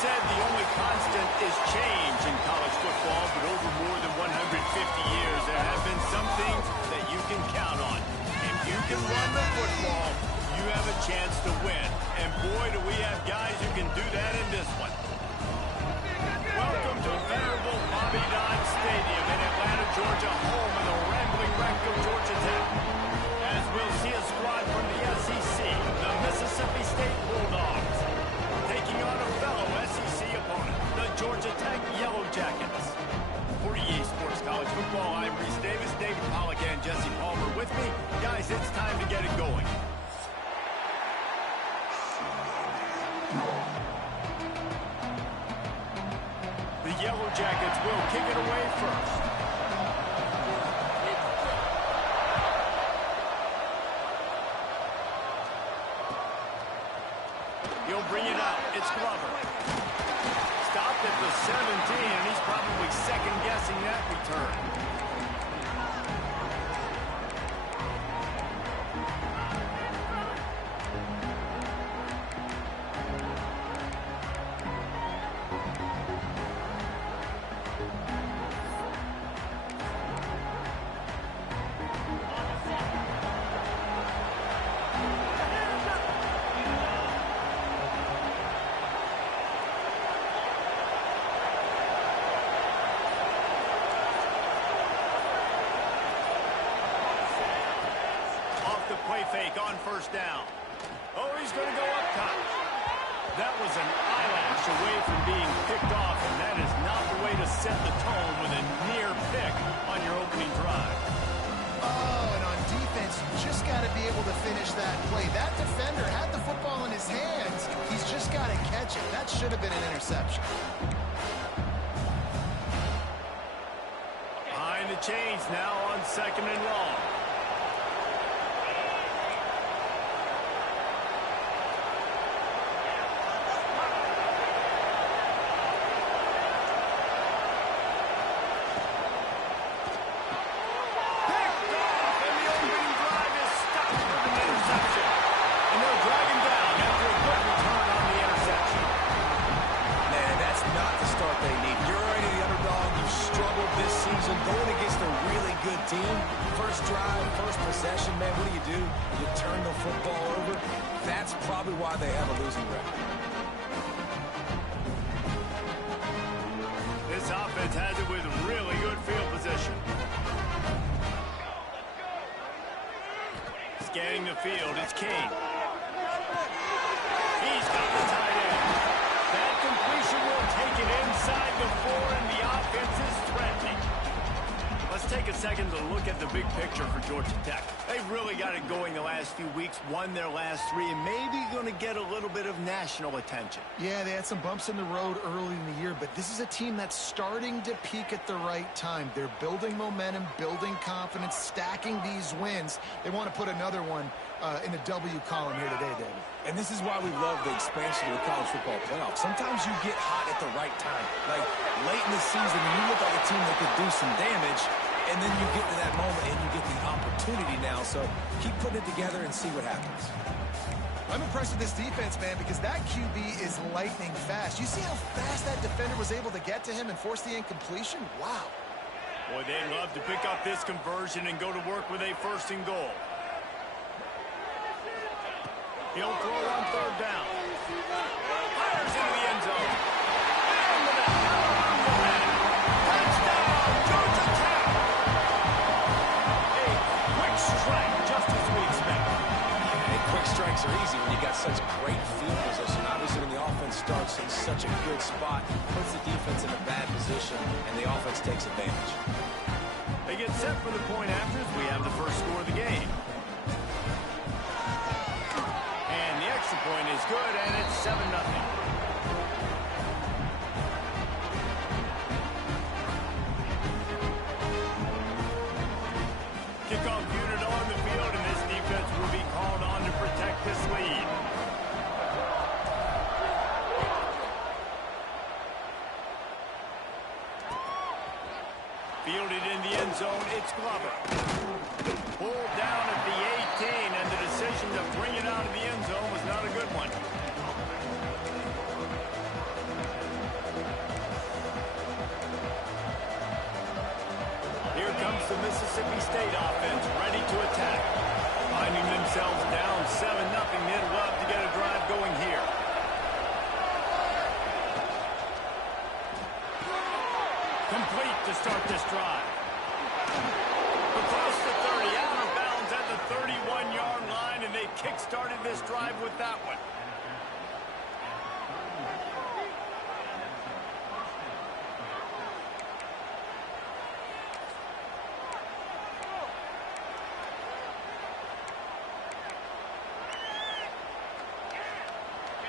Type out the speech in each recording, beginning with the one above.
said the only constant is change in college football, but over more than 150 years, there have been some things that you can count on. If you can run the football, you have a chance to win. And boy, do we have guys who can do that in this one. Welcome to venerable Bobby Dodd Stadium in Atlanta, Georgia, home of the rambling wreck of Georgia Tech. As we'll see a squad from the SEC, the Mississippi State Bulldogs, taking on a fellow SEC opponent, the Georgia Tech Yellow Jackets. For EA Sports College Football, I'm Reese Davis, David Pollack, and Jesse Palmer with me. Guys, it's time to get it going. The Yellow Jackets will kick it away first. He'll bring it out. It's Glover. Stopped at the 17, and he's probably second-guessing that return. Play fake on first down. Oh, he's going to go up top. That was an eyelash away from being picked off, and that is not the way to set the tone with a near pick on your opening drive. Oh, and on defense, you just got to be able to finish that play. That defender had the football in his hands. He's just got to catch it. That should have been an interception. Behind the chains now on second and long. Going against a really good team, first drive, first possession, man, what do? You turn the football over. That's probably why they have a losing record. This offense has it with really good field position. Scanning the field, it's King. He's got the tight end. That completion will take it inside the 4, and the offense is threatening. Let's take a second to look at the big picture for Georgia Tech. They've really got it going the last few weeks, won their last 3, and maybe going to get a little bit of national attention. Yeah, they had some bumps in the road early in the year, but this is a team that's starting to peak at the right time. They're building momentum, building confidence, stacking these wins. They want to put another one in the W column here today, David. And this is why we love the expansion of the college football playoff. Sometimes you get hot at the right time. Like late in the season, and you look like a team that could do some damage, and then you get to that moment and you get the opportunity now. So keep putting it together and see what happens. I'm impressed with this defense, man, because that QB is lightning fast. You see how fast that defender was able to get to him and force the incompletion? Wow. Boy, they'd love to pick up this conversion and go to work with a first and goal. He'll throw on third down. Fires into the end zone. Touchdown, Georgia Tech! A quick strike, just as we expected. Hey, quick strikes are easy when you got such great field position. Obviously, when the offense starts in such a good spot, puts the defense in a bad position, and the offense takes advantage. They get set for the point afters. We have the first score of the game. Point is good, and it's 7-0. Kickoff unit on the field, and this defense will be called on to protect this lead. Fielded in the end zone, it's Glover. Pulled down at the 18, and the decision to bring it out of the end zone was not a good one. the Mississippi State offense ready to attack. Finding themselves down 7-0, they'd love to get a drive going here. Complete to start this drive. Across the 30, out of bounds at the 31-yard line, and they kick-started this drive with that one.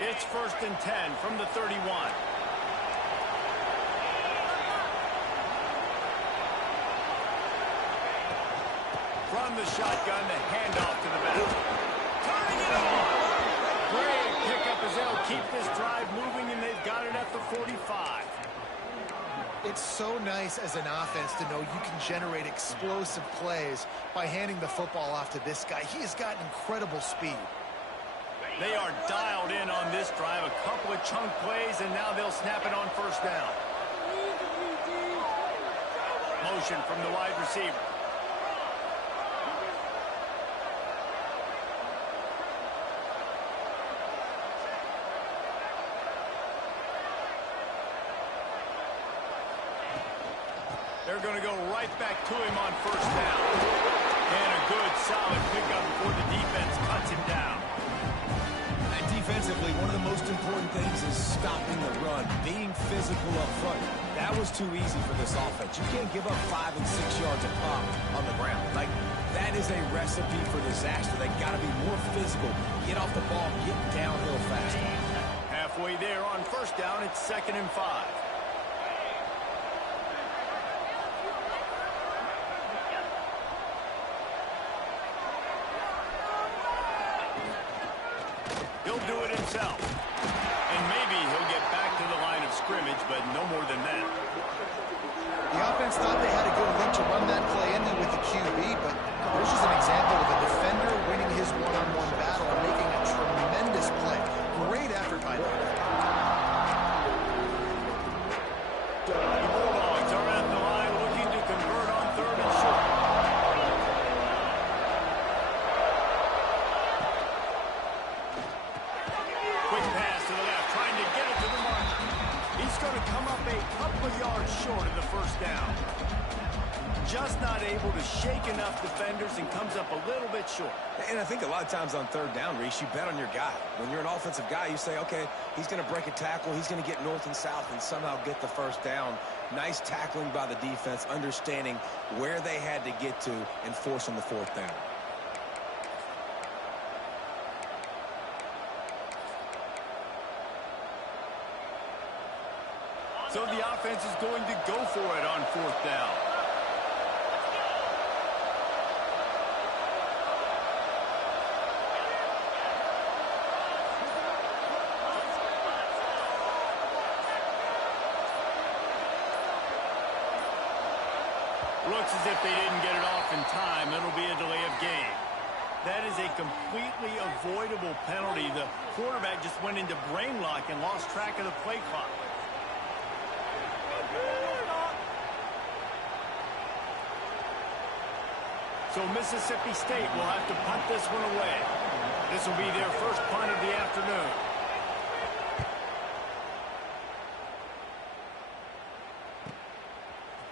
It's 1st and 10 from the 31. From the shotgun, the handoff to the back. Turning it on. Great pickup as they'll keep this drive moving, and they've got it at the 45. It's so nice as an offense to know you can generate explosive plays by handing the football off to this guy. He has got incredible speed. They are dialed in on this drive. A couple of chunk plays, and now they'll snap it on 1st down. Motion from the wide receiver. They're going to go right back to him on 1st down. And a good, solid pickup before the defense cuts him down. Defensively, one of the most important things is stopping the run, being physical up front. That was too easy for this offense. You can't give up 5 and 6 yards a pop on the ground. Like, that is a recipe for disaster. They got to be more physical, get off the ball, get downhill fast. Halfway there on 1st down, it's 2nd and 5. He'll do it himself. And maybe he'll get back to the line of scrimmage, but no more than that. The offense thought they had a good look to run that play ending with the QB, but there's just an example of a defender winning his one-on-one battle and making a tremendous play. Great effort by them. The Bulldogs are at the line looking to convert on 3rd and short. Quick pass to the left, trying to get it to the mark. He's going to come up a couple of yards short of the 1st down. Just not able to shake enough defenders and comes up a little bit short. And I think a lot of times on 3rd down, Reese, you bet on your guy. When you're an offensive guy, you say, okay, he's going to break a tackle, he's going to get north and south and somehow get the 1st down. Nice tackling by the defense, understanding where they had to get to and forcing the 4th down. So the offense is going to go for it on 4th down. Looks as if they didn't get it off in time. It'll be a delay of game. That is a completely avoidable penalty. The quarterback just went into brain lock and lost track of the play clock. So Mississippi State will have to punt this one away. This will be their first punt of the afternoon.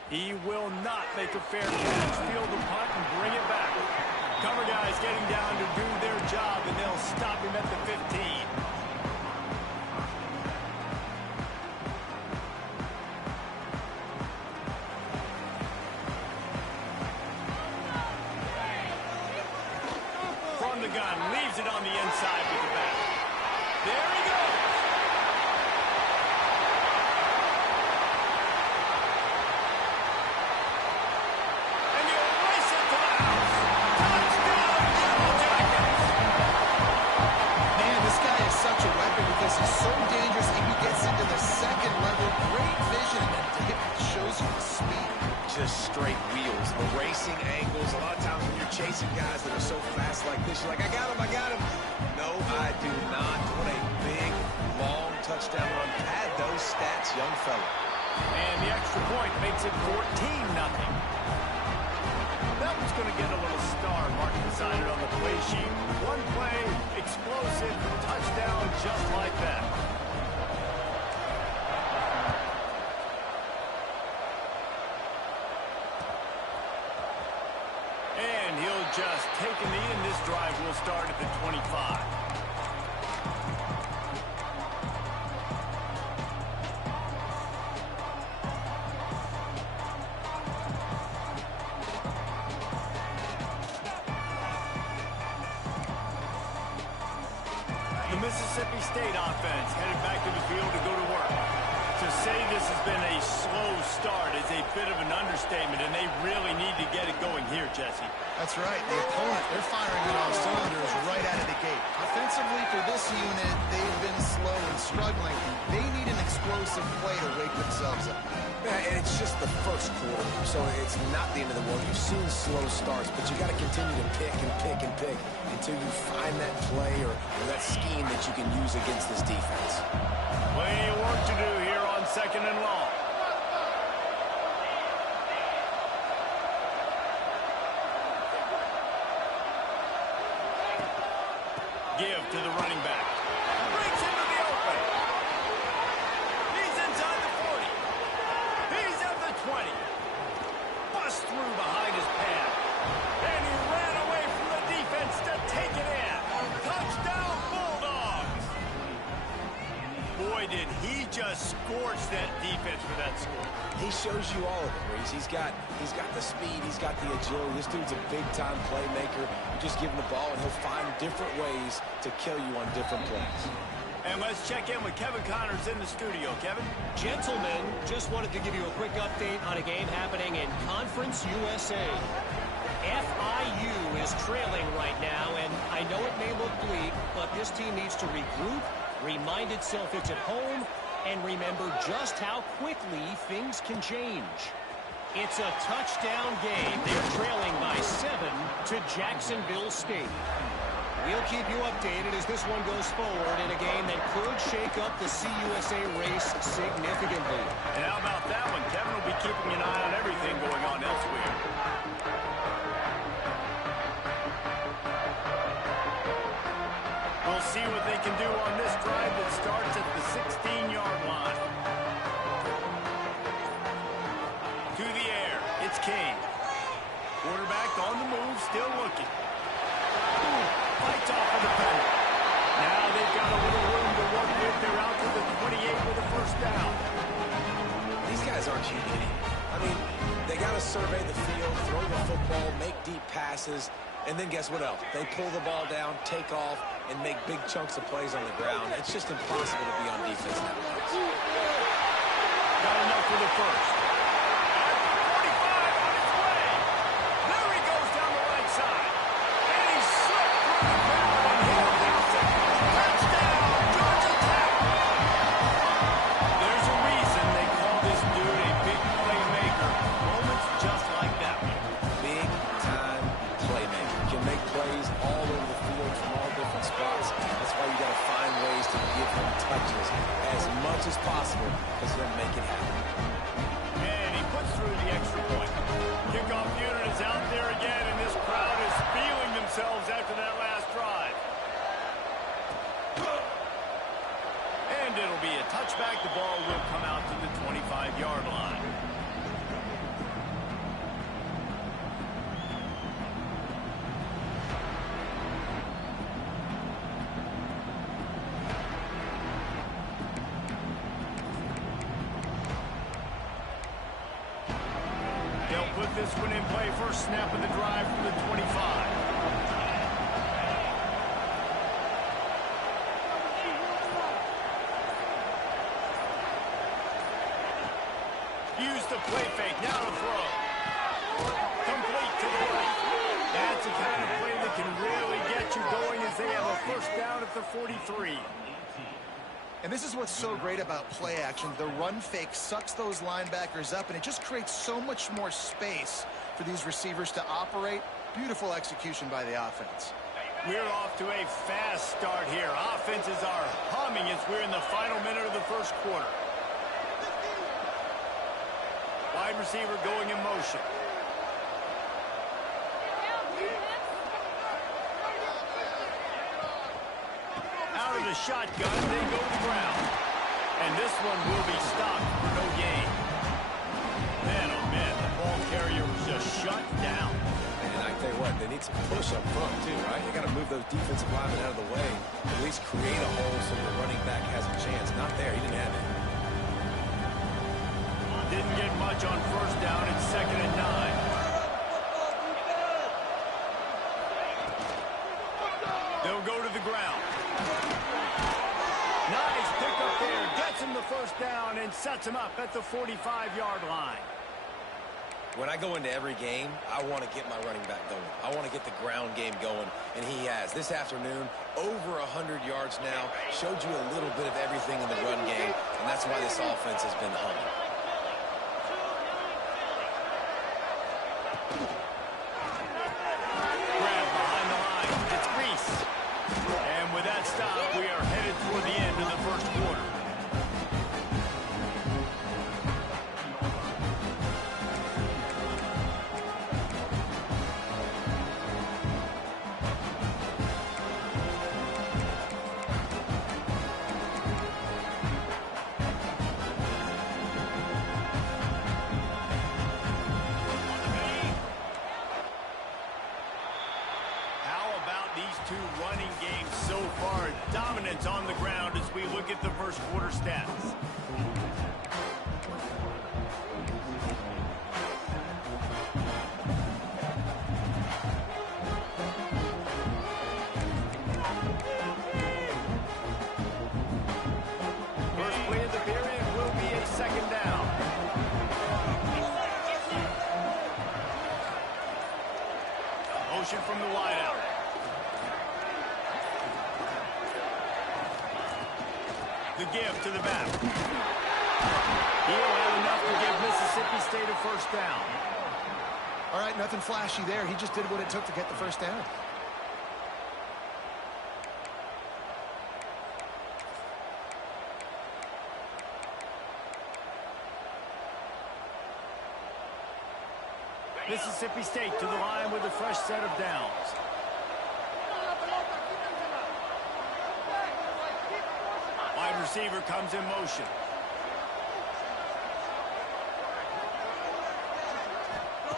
He will not make a fair catch, field the punt, and bring it back. Cover guys getting down to do their job, and they'll stop him at the 15. From the gun, leaves it on the inside with the back. There he goes. He's so dangerous if he gets into the 2nd level. Great vision, and it shows you the speed. Just straight wheels, erasing angles. A lot of times when you're chasing guys that are so fast like this, you're like, I got him. No, I do not. What a big, long touchdown run. Pad those stats, young fella. And the extra point makes it 14-0. is going to get a little star marked beside it on the play sheet. One play, explosive, touchdown, just like that. And he'll just take a knee, and this drive will start at the 25. Mississippi State offense headed back to the field to go to work. To say this has been a slow start is a bit of an understatement, and they really need to get it going here, Jesse. That's right. The opponent, they're firing on all cylinders right out of the gate. Offensively, for this unit, they've been slow and struggling. They need an explosive play to wake themselves up. Yeah, and it's just the first quarter, so it's not the end of the world. You've seen slow starts, but you got to continue to pick and pick and pick until you find that play or that scheme that you can use against this defense. Plenty of work to do here on 2nd and long. Give to the running back. Breaks into the open. He's inside the 40. He's at the 20. Busts through behind his pad. And he ran away from the defense to take it in. Touchdown, Bulldogs. Boy, did he just scorch that defense for that score. He shows you all of it, Reese. He's got the speed, he's got the agility. This dude's a big-time playmaker. You just give him the ball, and he'll find different ways to kill you on different plays. And let's check in with Kevin Connors in the studio. Kevin? Gentlemen, just wanted to give you a quick update on a game happening in Conference USA. FIU is trailing right now, and I know it may look bleak, but this team needs to regroup, remind itself it's at home, and remember just how quickly things can change. It's a touchdown game. They're trailing by 7 to Jacksonville State. We'll keep you updated as this one goes forward in a game that could shake up the CUSA race significantly. And how about that one? Kevin will be keeping an eye on everything going on elsewhere. We'll see what they can do on this drive that starts at the 16-yard line. To the air, it's King. Quarterback on the move, still looking. Fights off of the penalty. Now they've got a little room to work with. They're out to the 28 with a first down. These guys aren't unique. I mean, they got to survey the field, throw the football, make deep passes, and then guess what else? They pull the ball down, take off, and make big chunks of plays on the ground. It's just impossible to be on defense nowadays. Got enough for the first. At the 45 on its way. There he goes down the right side. And he slipped through the middle and he'll bounce it. Touchdown, Georgia Tech. There's a reason they call this dude a big playmaker. Moments just like that one. Big-time playmaker. Can make plays all over the field from all different spots. That's why you got to find ways to give him touches as much as possible because he'll make it happen. And he puts through the extra point. Kickoff unit is out there again, and this crowd is feeling themselves after that last drive. And it'll be a touchback. The ball will come out to the 25-yard line. They'll put this one in play. First snap of the drive from the 25. Use the play fake. Now to throw. Complete to the right. That's the kind of play that can really get you going as they have a first down at the 43. And this is what's so great about play action. The run fake sucks those linebackers up, and it just creates so much more space for these receivers to operate. Beautiful execution by the offense. We're off to a fast start here. Offenses are humming as we're in the final minute of the first quarter. Wide receiver going in motion. shotgun. They go to the ground. And this one will be stopped for no gain. Man, oh man, the ball carrier was just shut down. And I tell you what, they need some push up front too, right? They got to move those defensive linemen out of the way. At least create a hole so the running back has a chance. Not there. He didn't have it. Didn't get much on first down. It's 2nd and 9. They'll go to the ground. Nice pick up there. Gets him the first down and sets him up at the 45-yard line. When I go into every game, I want to get my running back going. I want to get the ground game going, and he has. This afternoon, over 100 yards now, showed you a little bit of everything in the run game, and that's why this offense has been humming. Grab behind the line. It's Reese. And with that stop, we are headed toward the end of the first quarter. Running game so far. Dominance on the ground as we look at the first quarter stats. First play of the period will be a 2nd down. Motion from the wideout. The give to the back. He'll have enough to give Mississippi State a first down. All right, nothing flashy there. He just did what it took to get the first down. Mississippi State to the line with a fresh set of downs. Wide receiver comes in motion.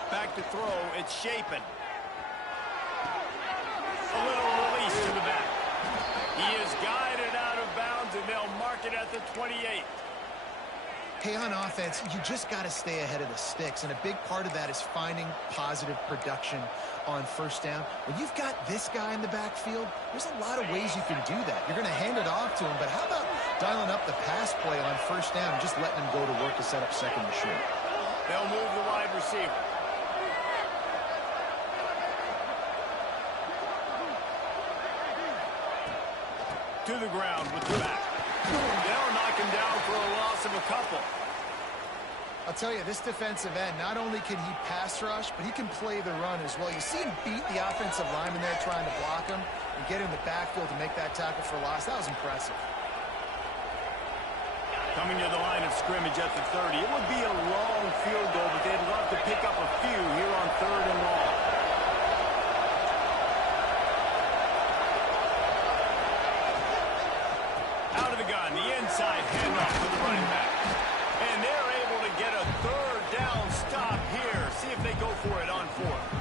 Back to throw. It's Shapen. A little release to the back. He is guided out of bounds, and they'll mark it at the 28. Hey, on offense, you just got to stay ahead of the sticks, and a big part of that is finding positive production on first down. When you've got this guy in the backfield, there's a lot of ways you can do that. You're going to hand it off to him, but how about dialing up the pass play on first down and just letting him go to work to set up 2nd and short? They'll move the wide receiver. To the ground with the back. They'll knock him down for a loss of a couple. I'll tell you, this defensive end, not only can he pass rush, but he can play the run as well. You see him beat the offensive lineman there trying to block him and get in the backfield to make that tackle for loss. That was impressive. Coming to the line of scrimmage at the 30. It would be a long field goal, but they'd love to pick up a few here on 3rd and long. Out of the gun, the inside handoff to the running back. And they're able to get a 3rd down stop here. See if they go for it on 4th.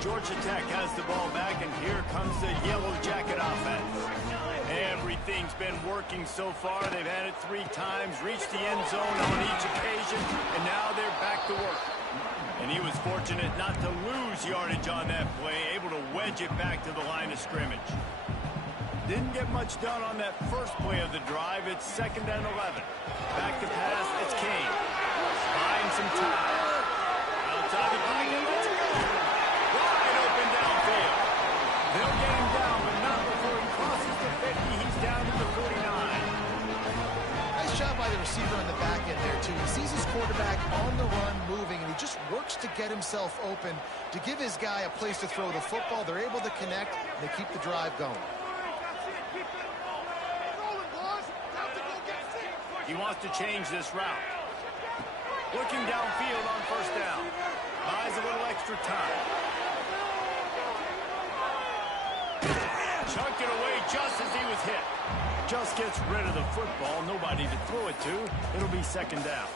Georgia Tech has the ball back, and here comes the Yellow Jacket offense. Everything's been working so far. They've had it 3 times, reached the end zone on each occasion, and now they're back to work. And he was fortunate not to lose yardage on that play, able to wedge it back to the line of scrimmage. Didn't get much done on that first play of the drive. It's 2nd and 11. Back to pass, it's Kane. Buying some time. Outside the pocket, let's go. Wide open downfield. They'll get him down, but not before he crosses the 50. He's down to the 49. Nice job by the receiver on the back end there, too. He sees his quarterback on the run moving, and he just works to get himself open to give his guy a place to throw the football. They're able to connect, and they keep the drive going. He wants to change this route. Looking downfield on 1st down. Buys a little extra time. Chucked it away just as he was hit. Just gets rid of the football. Nobody to throw it to. It'll be 2nd down.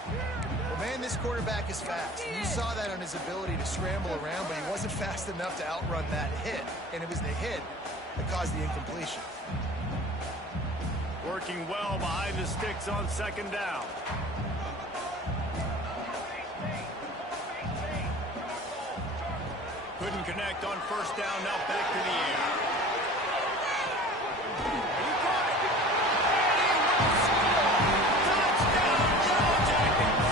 Well, man, this quarterback is fast. You saw that on his ability to scramble around, but he wasn't fast enough to outrun that hit. And it was the hit that caused the incompletion. Working well behind the sticks on 2nd down. Couldn't connect on 1st down. Now back to the air. He caught it. He will score. Touchdown, Yellow Jackets.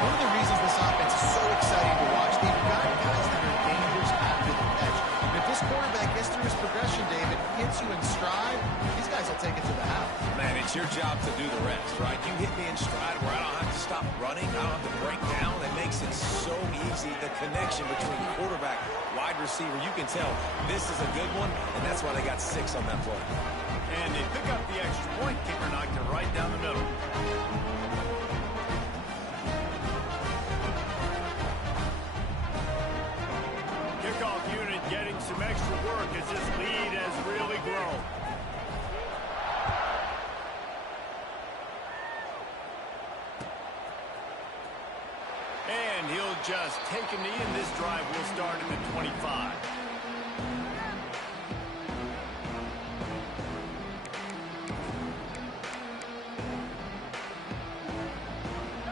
One of the reasons this offense is so exciting to watch, they've got guys that are dangerous after the catch. And if this quarterback gets through his progression, David, hits you in stride, these guys will take it to the house. Man, it's your job to do the rest, right? You hit me in stride where I don't have to stop running. I don't have to break down. It makes it so easy, the connection between quarterback, wide receiver. You can tell this is a good one, and that's why they got 6 on that play. And they pick up the extra point. Kicker knocked it right down the middle. Kickoff unit getting some extra work as this lead has really grown. And he'll just take a knee, and this drive will start at the 25.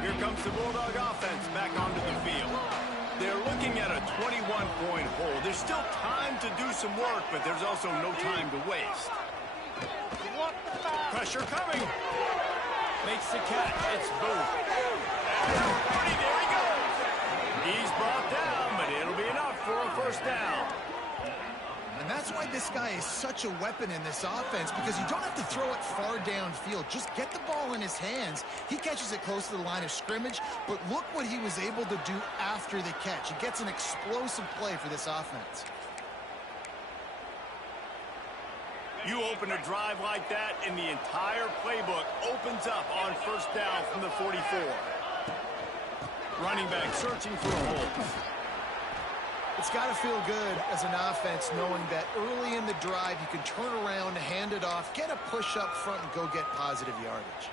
Here comes the Bulldog offense back onto the field. They're looking at a 21-point hole. There's still time to do some work, but there's also no time to waste. Pressure coming. Makes the catch. It's Booth. There he goes. He's brought down, but it'll be enough for a 1st down. And that's why this guy is such a weapon in this offense, because you don't have to throw it far downfield. Just get the ball in his hands. He catches it close to the line of scrimmage, but look what he was able to do after the catch. He gets an explosive play for this offense. You open a drive like that, and the entire playbook opens up on 1st down from the 44. Running back searching for a hole. It's got to feel good as an offense knowing that early in the drive you can turn around, hand it off, get a push up front, and go get positive yardage.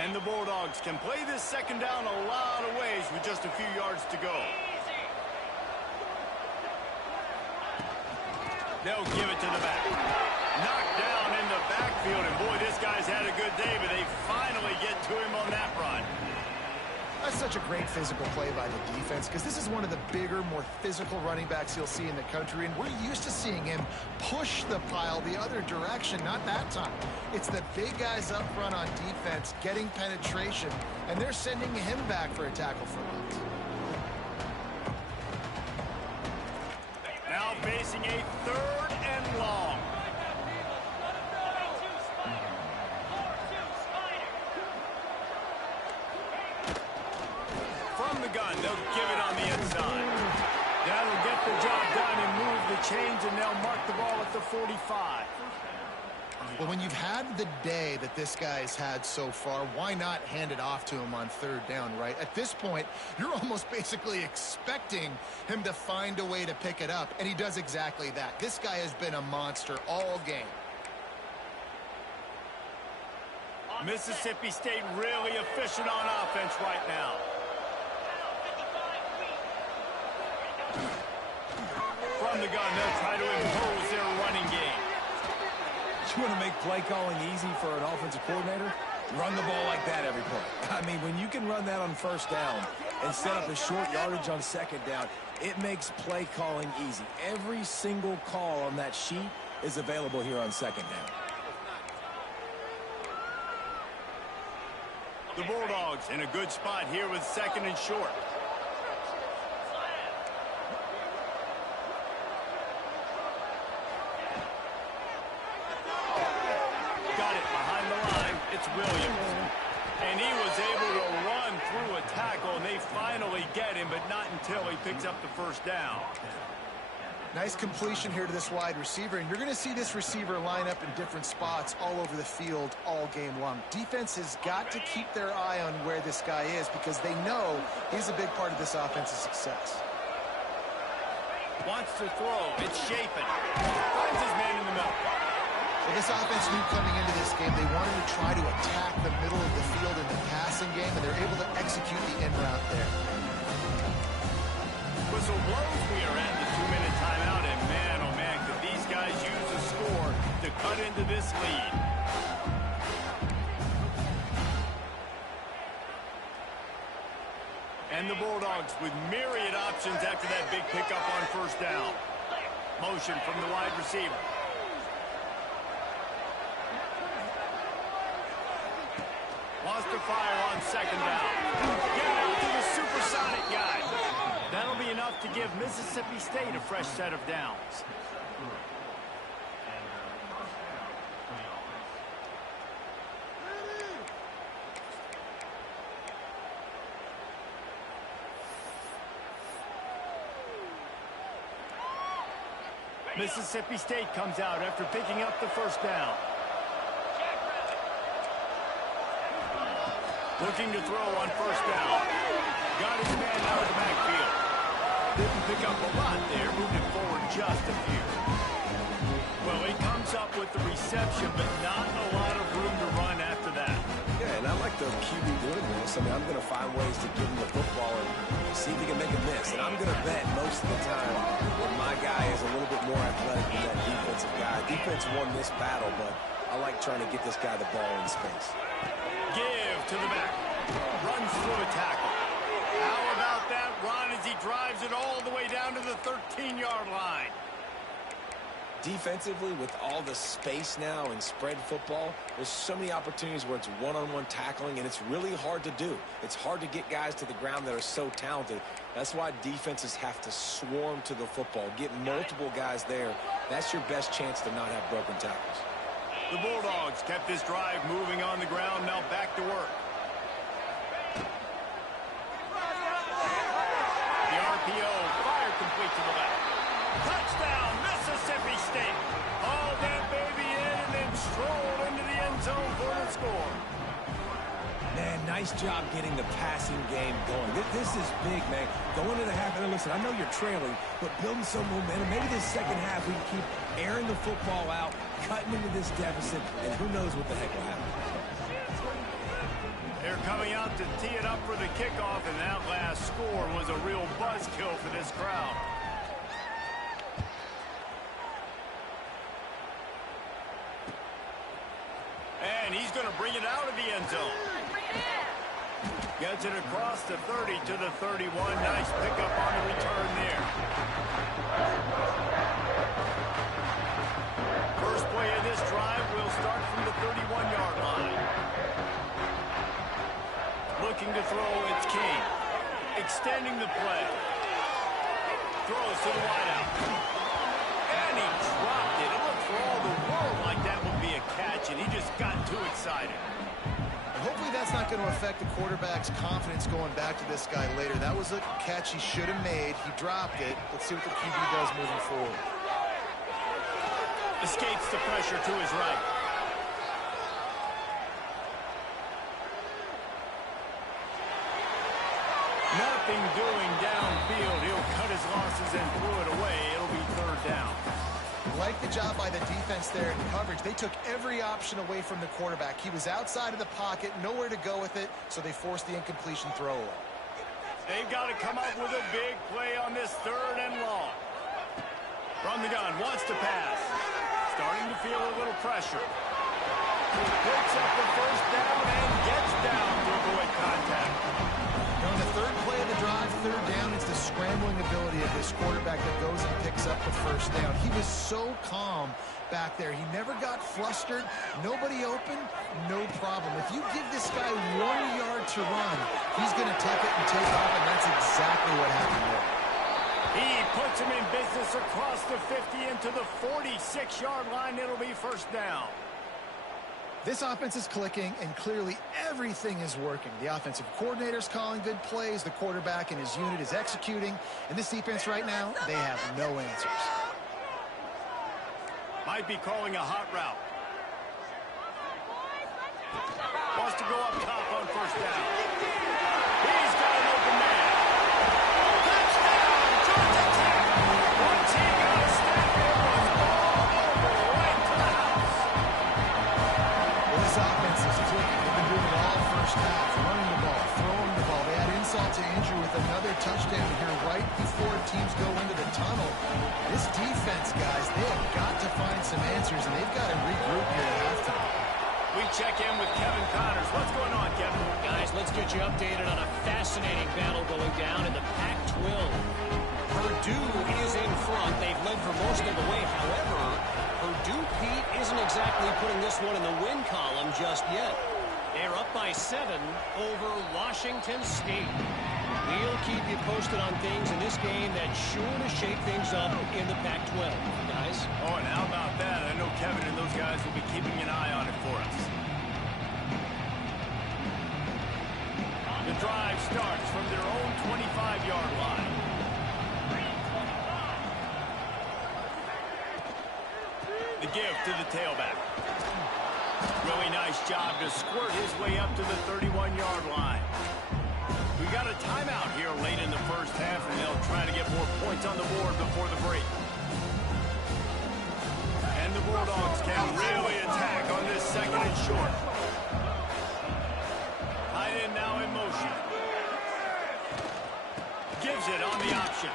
And the Bulldogs can play this 2nd down a lot of ways with just a few yards to go. They'll give it to the back. Knocked down in the backfield, and boy, this guy's had a good day, but they finally get to him on that run. That's such a great physical play by the defense, because this is one of the bigger, more physical running backs you'll see in the country, and we're used to seeing him push the pile the other direction. Not that time. It's the big guys up front on defense getting penetration, and they're sending him back for a tackle for loss. Now facing a 3rd and long. From the gun, they'll give it on the inside. That'll get the job done and move the chains, and they'll mark the ball at the 45. Well, when you've had the day that this guy's had so far, why not hand it off to him on 3rd down, right? At this point, you're almost basically expecting him to find a way to pick it up, and he does exactly that. This guy has been a monster all game. Mississippi State really efficient on offense right now. From the gun, they'll try to impose their running game. You want to make play calling easy for an offensive coordinator? Run the ball like that every play. I mean, when you can run that on first down and set up a short yardage on second down, it makes play calling easy. Every single call on that sheet is available here on second down. The Bulldogs in a good spot here with second and short. Got it behind the line. It's Williams. And he was able to run through a tackle, and they finally get him, but not until he picks up the first down. Nice completion here to this wide receiver, and you're going to see this receiver line up in different spots all over the field all game long. Defense has got to keep their eye on where this guy is because they know he's a big part of this offense's success. Wants to throw. It's Chapin. Finds his man in the middle. Well, this offense knew coming into this game they wanted to try to attack the middle of the field in the passing game, and they're able to execute the in route there. Whistle blows. We are at the 2-minute timeout, and man, oh man, could these guys use a score to cut into this lead. And the Bulldogs with myriad options after that big pickup on first down. Motion from the wide receiver. Wants to fire on second down. Get it out to the supersonic guy. That'll be enough to give Mississippi State a fresh set of downs. Mississippi State comes out after picking up the first down. Looking to throw on first down. Got his man out of the backfield. Didn't pick up a lot there, moved it forward just a few. Well, he comes up with the reception, but not a lot of room to run after that. Yeah, and I like the QB doing this. I mean, I'm going to find ways to give him the football and see if he can make a miss. And I'm going to bet most of the time when my guy is a little bit more athletic than that defensive guy. Defense won this battle, but I like trying to get this guy the ball in space. Give to the back. Runs through a tackle. How about that run as he drives it all the way down to the 13-yard line? Defensively, with all the space now in spread football, there's so many opportunities where it's one-on-one tackling, and it's really hard to do. It's hard to get guys to the ground that are so talented. That's why defenses have to swarm to the football, get multiple guys there. That's your best chance to not have broken tackles. The Bulldogs kept this drive moving on the ground, now back to work. The RPO, fire complete to the left. Touchdown, Mississippi State. Hauled that baby in and then strolled into the end zone for the score. Man, nice job getting the passing game going. This is big, man. Going into the half, and listen, I know you're trailing, but building some momentum. Maybe this second half we can keep airing the football out, cutting into this deficit, and who knows what the heck will happen. They're coming out to tee it up for the kickoff, and that last score was a real buzzkill for this crowd. And he's going to bring it out of the end zone. Gets it across the 30 to the 31. Nice pickup on the return there. First play of this drive will start from the 31-yard line. Looking to throw, it's King. Extending the play. Throws to the wideout. And he dropped it. It looked for all the world like that would be a catch, and he just got too excited. Hopefully that's not going to affect the quarterback's confidence going back to this guy later. That was a catch he should have made. He dropped it. Let's see what the QB does moving forward. Escapes the pressure to his right. Nothing doing downfield. He'll cut his losses and throw it away. It'll be third down. Like the job by the defense there in coverage. They took every option away from the quarterback. He was outside of the pocket, nowhere to go with it, so they forced the incompletion throw away. They've got to come up with a big play on this 3rd and long. From the gun, wants to pass. Starting to feel a little pressure. Picks up the first down and gets down to avoid contact. On the 3rd play of the drive, 3rd down, it's the scrambling ability of this quarterback that goes and picks up the first down. He was so calm back there. He never got flustered. Nobody open, no problem. If you give this guy 1 yard to run, he's going to take it and take off, and that's exactly what happened there. He puts him in business across the 50 into the 46-yard line. It'll be first down. This offense is clicking, and clearly everything is working. The offensive coordinator's calling good plays. The quarterback and his unit is executing. And this defense right now, they have no answers. Might be calling a hot route. Wants to go up top on first down. He's got an open man. Touchdown, Georgia Tech. Once he got a snap, it was all over right to the house. Well, this offense is clicking. They've been doing it all first half. Running the ball, throwing the ball. They had insult to injury with another touchdown here right before teams go into the tunnel. This defense, guys, they have got to find some answers, and they've got to regroup here at halftime. We check in with Kevin Connors. What's going on, Kevin? Guys, let's get you updated on a fascinating battle going down in the Pac-12. Purdue is in front. They've led for most of the way. However, Purdue, Pete, isn't exactly putting this one in the win column just yet. They're up by 7 over Washington State. We'll keep you posted on things in this game that's sure to shake things up in the Pac-12, guys. Oh, and how about that? I know Kevin and those guys will be keeping an eye on it for us. The drive starts from their own 25-yard line. The give to the tailback. Really nice job to squirt his way up to the 31-yard line. We got a timeout here late in the first half, and they'll try to get more points on the board before the break. And the Bulldogs can really attack on this 2nd and short. Tight end now in motion. Gives it on the option.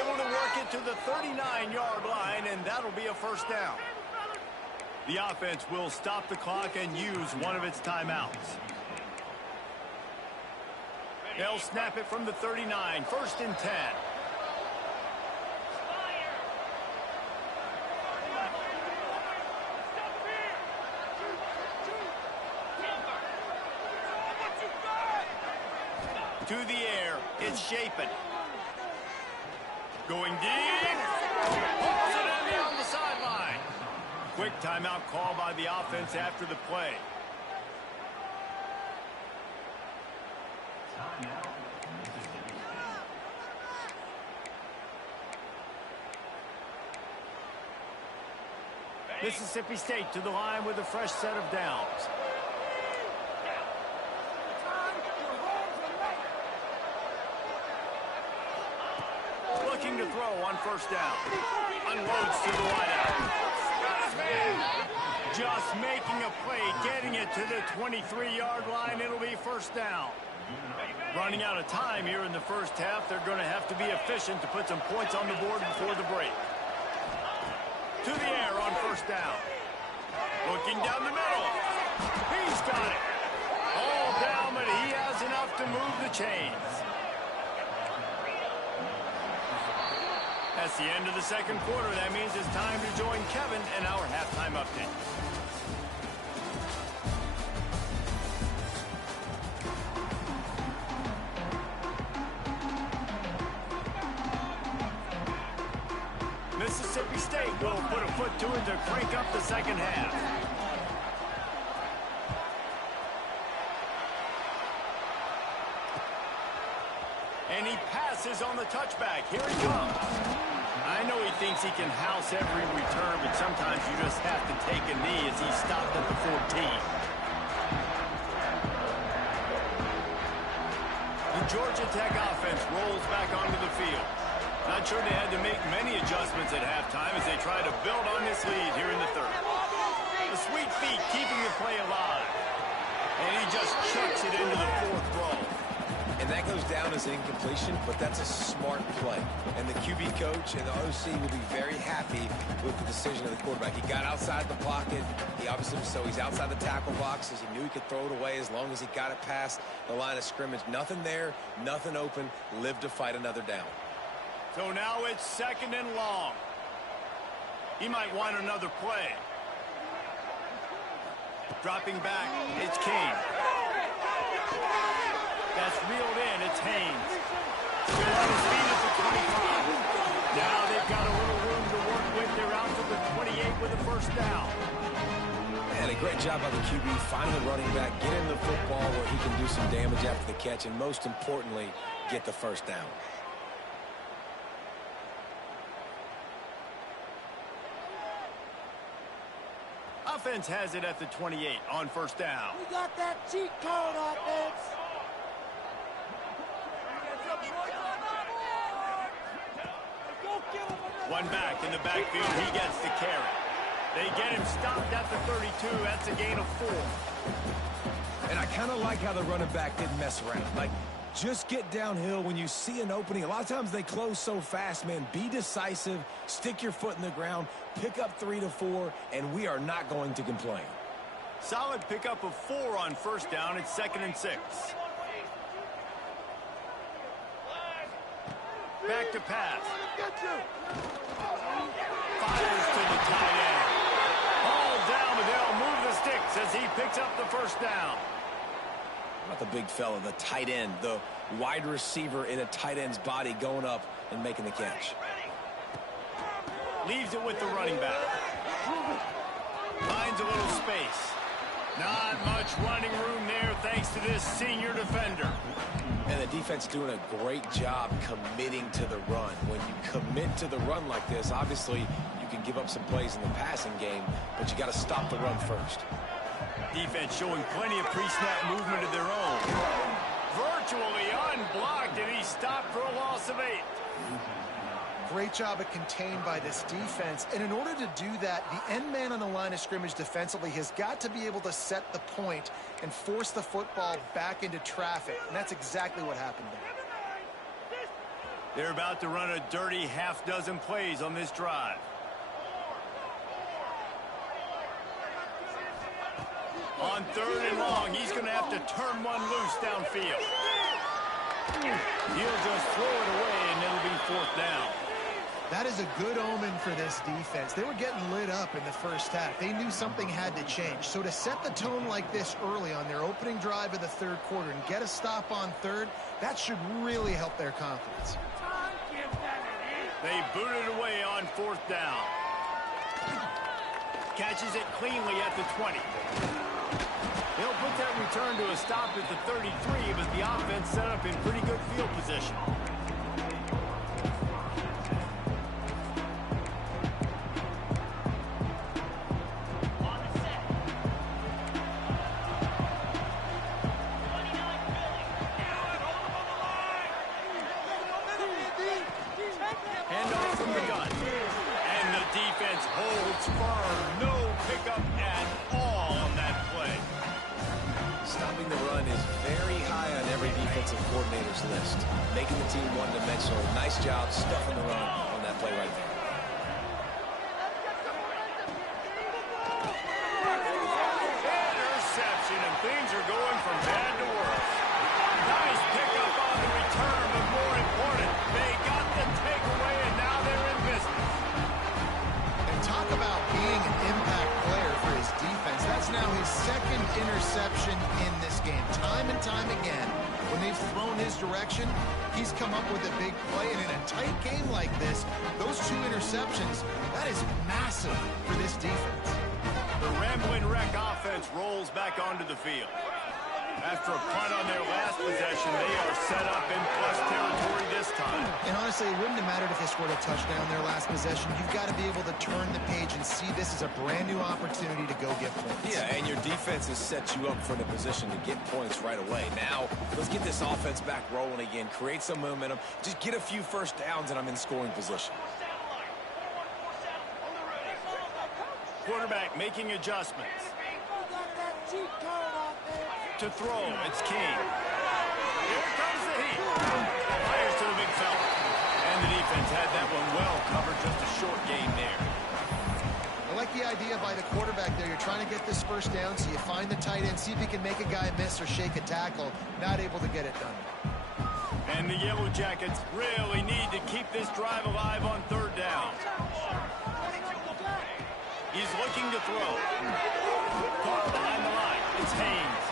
Able to work it to the 39-yard line, and that'll be a first down. The offense will stop the clock and use one of its timeouts. They'll snap it from the 39, 1st and 10. To the air, it's Shapin. Going deep. Pulls it in down the sideline. Quick timeout call by the offense after the play. Mississippi State to the line with a fresh set of downs. Looking to throw on first down. Unloads to the wideout. Just making a play, getting it to the 23-yard line. It'll be first down. Running out of time here in the first half. They're going to have to be efficient to put some points on the board before the break. To the air on first down. Looking down the middle. He's got it. All down, but he has enough to move the chains. That's the end of the 2nd quarter. That means it's time to join Kevin and our halftime update. Mississippi State will put a foot to it to crank up the 2nd half. And he passes on the touchback. Here he comes. I know he thinks he can house every return, but sometimes you just have to take a knee as he stopped at the 14. The Georgia Tech offense rolls back onto the field. Not sure they had to make many adjustments at halftime as they try to build on this lead here in the third. The sweet feet keeping the play alive. And he just chucks it into the fourth row. And that goes down as an incompletion, but that's a smart play. And the QB coach and the OC will be very happy with the decision of the quarterback. He got outside the pocket. He obviously, so he's outside the tackle boxes. He knew he could throw it away as long as he got it past the line of scrimmage. Nothing there, nothing open. Live to fight another down. So now it's 2nd and long. He might want another play. Dropping back, it's Kane. That's reeled in, it's Haynes. Still on his feet at the 25. Now they've got a little room to work with. They're out to the 28 with a first down. And a great job by the QB finding the running back, get him the football where he can do some damage after the catch, and most importantly, get the first down. Offense has it at the 28 on first down. We got that cheat code, offense. One back in the backfield. He gets the carry. They get him stopped at the 32. That's a gain of 4. And I kind of like how the running back didn't mess around. Like, just get downhill when you see an opening. A lot of times they close so fast, man. Be decisive, stick your foot in the ground, pick up 3 to 4, and we are not going to complain. Solid pickup of 4 on first down. It's 2nd and 6. Back to pass. Fires to the tight end. Ball down, but they'll move the sticks as he picks up the first down. About the big fella, the tight end, the wide receiver in a tight end's body going up and making the catch. Leaves it with the running back. Finds a little space. Not much running room there thanks to this senior defender. And the defense doing a great job committing to the run. When you commit to the run like this, obviously you can give up some plays in the passing game, but you got to stop the run first. Defense showing plenty of pre-snap movement of their own. Virtually unblocked, and he stopped for a loss of 8. Great job at contained by this defense. And in order to do that, the end man on the line of scrimmage defensively has got to be able to set the point and force the football back into traffic. And that's exactly what happened there. They're about to run a dirty half-dozen plays on this drive. On 3rd and long, he's going to have to turn one loose downfield. He'll just throw it away, and it'll be 4th down. That is a good omen for this defense. They were getting lit up in the first half. They knew something had to change. So to set the tone like this early on their opening drive of the 3rd quarter and get a stop on 3rd, that should really help their confidence. They boot it away on 4th down. Catches it cleanly at the 20. He'll put that return to a stop at the 33, but the offense set up in pretty good field position. Handoff from the gun. And the defense holds firm. No pickup at all on that play. Stopping the run is very high on every defensive coordinator's list. Making the team one-dimensional. Nice job stuffing the run on that play right there. Interception, and things are going from bad to worse. Nice pickup on the return, but more important, they got the takeaway, and now they're in business. And talk about being an impact player for his defense. That's now his 2nd interception in this game. Time and time again, when they've thrown his direction, he's come up with a big play. And in a tight game like this, those 2 interceptions, that is massive for this defense. The Rambling Wreck offense rolls back onto the field. After a punt on their last possession, they are set up in plus territory this time. And honestly, it wouldn't have mattered if they scored a touchdown their last possession. You've got to be able to turn the page and see this as a brand new opportunity to go get points. Yeah, and your defense has set you up for the position to get points right away. Now, let's get this offense back rolling again. Create some momentum. Just get a few first downs, and I'm in scoring position. Quarterback making adjustments. To throw, it's King. Here comes the heat. Fires to the big fella. And the defense had that one well covered. Just a short game there. I like the idea by the quarterback there. You're trying to get this first down, so you find the tight end, see if he can make a guy miss or shake a tackle. Not able to get it done. And the Yellow Jackets really need to keep this drive alive on third down. He's looking to throw. Caught behind the line. It's Haynes.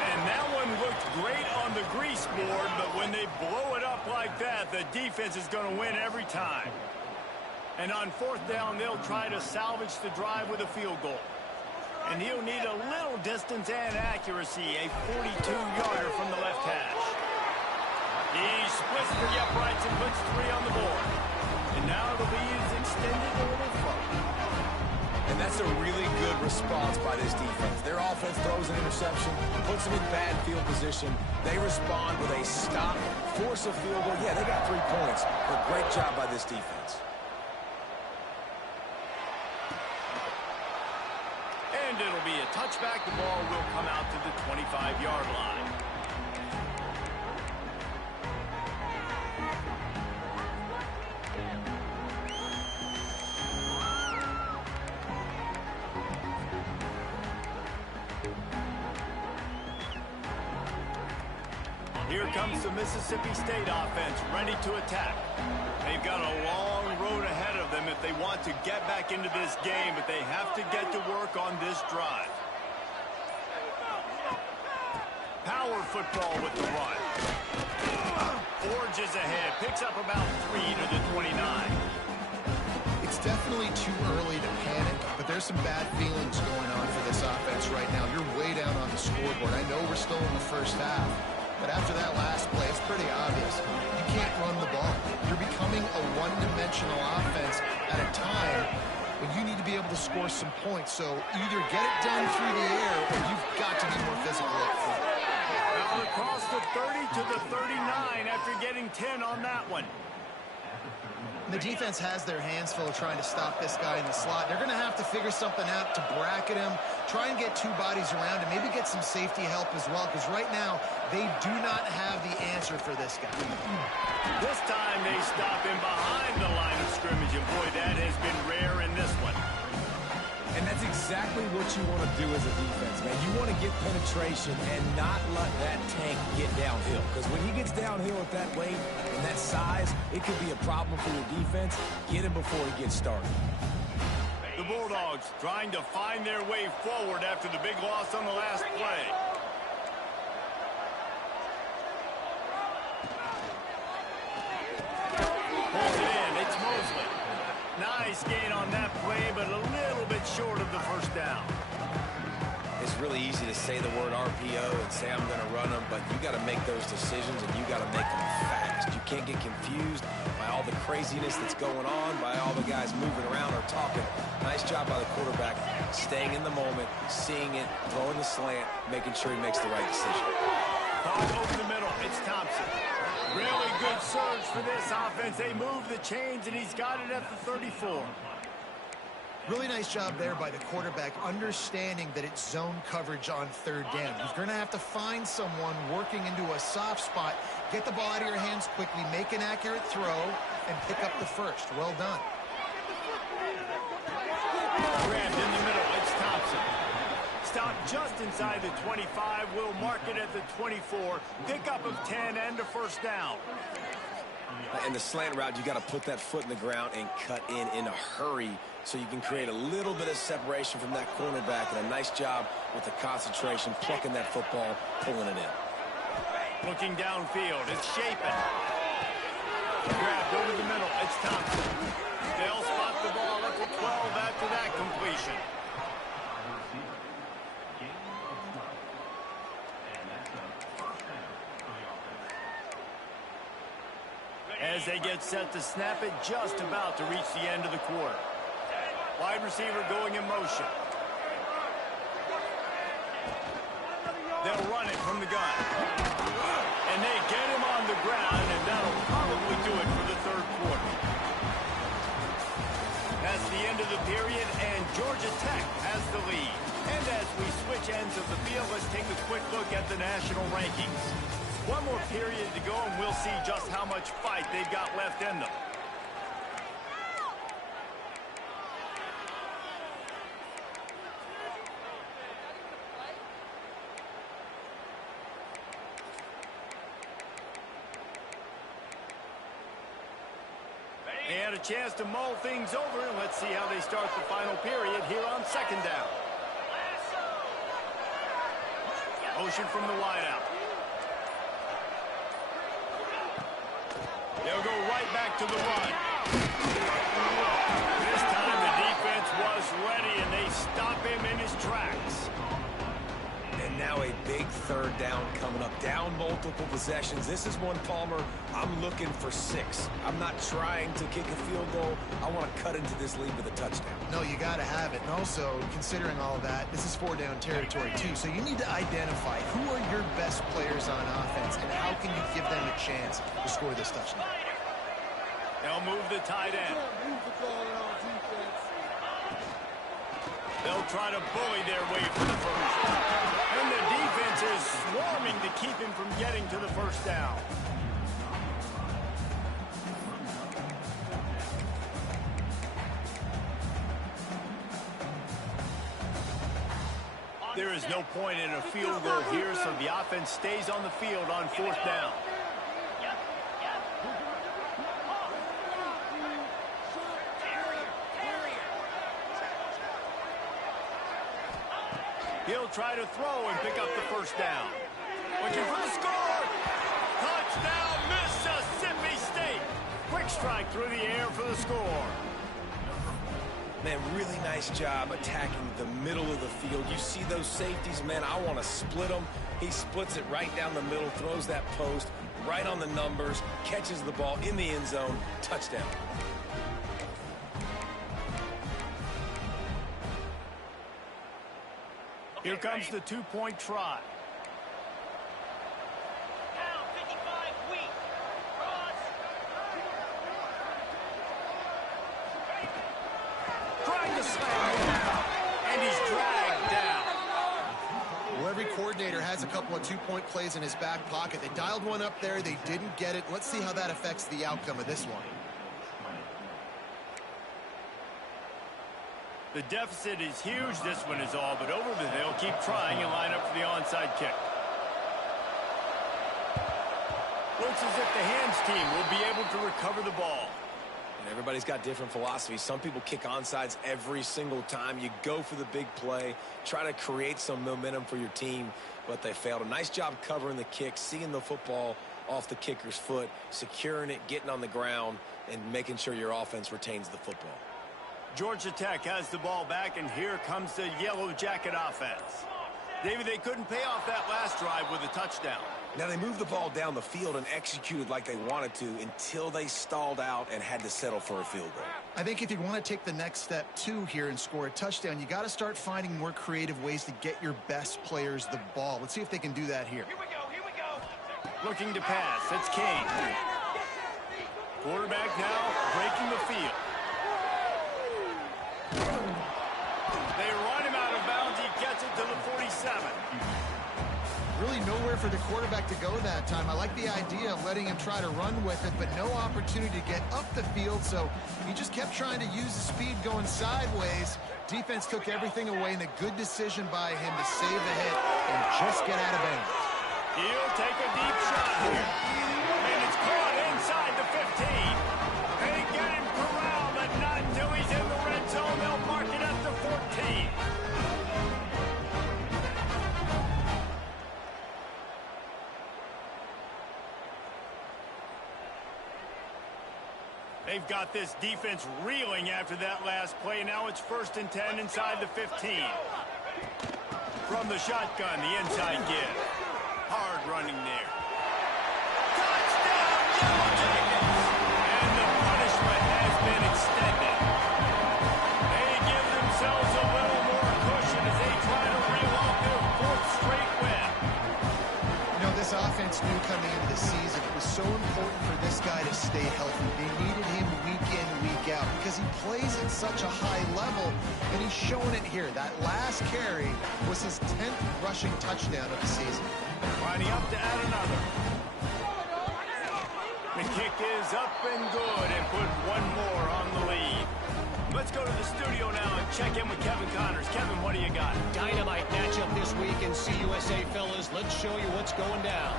And that one looked great on the grease board, but when they blow it up like that, the defense is going to win every time. And on fourth down, they'll try to salvage the drive with a field goal. And he'll need a little distance and accuracy, a 42-yarder from the left hash. He splits the uprights and puts 3 on the board. And now the lead is extended a little further. And that's a really good response by this defense. Their offense throws an interception, puts them in bad field position. They respond with a stop, force a field goal. Yeah, they got 3 points, but great job by this defense. And it'll be a touchback. The ball will come out to the 25-yard line. Here comes the Mississippi State offense, ready to attack. They've got a long road ahead of them if they want to get back into this game, but they have to get to work on this drive. Power football with the run. Forges ahead, picks up about 3 to the 29. It's definitely too early to panic, but there's some bad feelings going on for this offense right now. You're way down on the scoreboard. I know we're still in the first half, but after that last play, it's pretty obvious. You can't run the ball. You're becoming a one-dimensional offense at a time when you need to be able to score some points. So either get it done through the air or you've got to be more physical up front. Now across the 30 to the 39 after getting 10 on that one. The defense has their hands full trying to stop this guy in the slot. They're going to have to figure something out to bracket him, try and get 2 bodies around, and maybe get some safety help as well, because right now they do not have the answer for this guy. This time they stop him behind the line of scrimmage, and boy, that has been rare in this one. And that's exactly what you want to do as a defense, man. You want to get penetration and not let that tank get downhill. Because when he gets downhill at that weight and that size, it could be a problem for your defense. Get him before he gets started. The Bulldogs trying to find their way forward after the big loss on the last play. Pulls it in. It's Mosley. Nice gain on that play, but a little bit short of the first down. It's really easy to say the word RPO and say I'm going to run them, but you got to make those decisions and you got to make them fast. You can't get confused by all the craziness that's going on, by all the guys moving around or talking. Nice job by the quarterback, staying in the moment, seeing it, throwing the slant, making sure he makes the right decision. Caught over the middle. It's Thompson. Really good surge for this offense. They move the chains, and he's got it at the 34. Really nice job there by the quarterback, understanding that it's zone coverage on third down. He's going to have to find someone working into a soft spot, get the ball out of your hands quickly, make an accurate throw, and pick up the first. Well done. Grabbed in the middle. It's Thompson. Stopped just inside the 25. Will mark it at the 24. Pickup of 10 and a first down. In the slant route, you got to put that foot in the ground and cut in a hurry so you can create a little bit of separation from that cornerback, and a nice job with the concentration, plucking that football, pulling it in. Looking downfield, it's Shapin. Grabbed over the middle, it's Thompson. They'll spot the ball at the 12 after that completion. as they get set to snap it just about to reach the end of the quarter. Wide receiver going in motion. They'll run it from the gun. And they get him on the ground, and that'll probably do it for the third quarter. That's the end of the period, and Georgia Tech has the lead. And as we switch ends of the field, let's take a quick look at the national rankings. One more period to go, and we'll see just how much fight they've got left in them. They had a chance to mull things over, and let's see how they start the final period here on second down. Motion from the wideout. They'll go right back to the run. This time the defense was ready, and they stop him in his tracks. And now a big third down coming up. Down multiple possessions. This is one, Palmer, I'm looking for 6. I'm not trying to kick a field goal. I want to cut into this lead with a touchdown. No, you got to have it. And also, considering all of that, this is 4-down territory, too. So you need to identify who are your best players on offense and how can you give them a chance to score this touchdown. They'll move the tight end. They'll try to bully their way for the first. And the defense is swarming to keep him from getting to the first down. There is no point in a field goal here, so the offense stays on the field on fourth down. He'll try to throw and pick up the first down. Looking for the score. Touchdown, Mississippi State. Quick strike through the air for the score. Man, really nice job attacking the middle of the field. You see those safeties, man, I want to split them. He splits it right down the middle, throws that post, right on the numbers, catches the ball in the end zone, touchdown. Here comes the two-point try. Down 55, weak. Cross. Trying to slam him down, and he's dragged down. Well, every coordinator has a couple of two-point plays in his back pocket. They dialed one up there. They didn't get it. Let's see how that affects the outcome of this one. The deficit is huge. This one is all but over, but they'll keep trying and line up for the onside kick. Looks as if the hands team will be able to recover the ball. And everybody's got different philosophies. Some people kick onside every single time. You go for the big play, try to create some momentum for your team, but they failed. A nice job covering the kick, seeing the football off the kicker's foot, securing it, getting on the ground, and making sure your offense retains the football. Georgia Tech has the ball back, and here comes the Yellow Jacket offense. David, they couldn't pay off that last drive with a touchdown. Now, they moved the ball down the field and executed like they wanted to until they stalled out and had to settle for a field goal. I think if you want to take the next step, too, here and score a touchdown, you got to start finding more creative ways to get your best players the ball. Let's see if they can do that here. Here we go. Looking to pass. It's King. Quarterback now breaking the field. They run him out of bounds. He gets it to the 47. Really nowhere for the quarterback to go that time. I like the idea of letting him try to run with it, but no opportunity to get up the field, so he just kept trying to use the speed going sideways. Defense took everything away, and a good decision by him to save the hit and just get out of bounds. He'll take a deep shot here. And it's caught inside the 15. They get him corralled, but not until he's in the red zone. They'll mark it at the 14. They've got this defense reeling after that last play. Now it's 1st and 10 inside the 15. From the shotgun, the inside give. Hard running there. Touchdown, Yellow Jackets! been extended. They give themselves a little more cushion as they try to reel off their fourth straight win. You know, this offense knew coming into the season it was so important for this guy to stay healthy. They needed him week in, week out because he plays at such a high level, and he's showing it here. That last carry was his 10th rushing touchdown of the season. Lining up to add another. The kick is up and good and put one more on the lead. Let's go to the studio now and check in with Kevin Connors. Kevin, what do you got? Dynamite matchup this week in CUSA, fellas. Let's show you what's going down.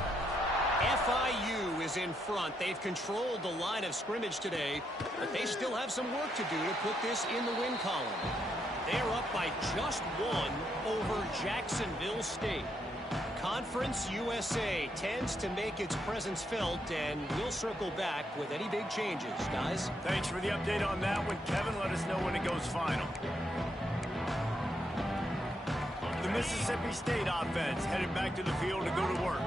FIU is in front. They've controlled the line of scrimmage today, but they still have some work to do to put this in the win column. They're up by just one over Jacksonville State. Conference USA tends to make its presence felt, and we'll circle back with any big changes, guys. Thanks for the update on that one, Kevin. Let us know when it goes final. The Mississippi State offense headed back to the field to go to work.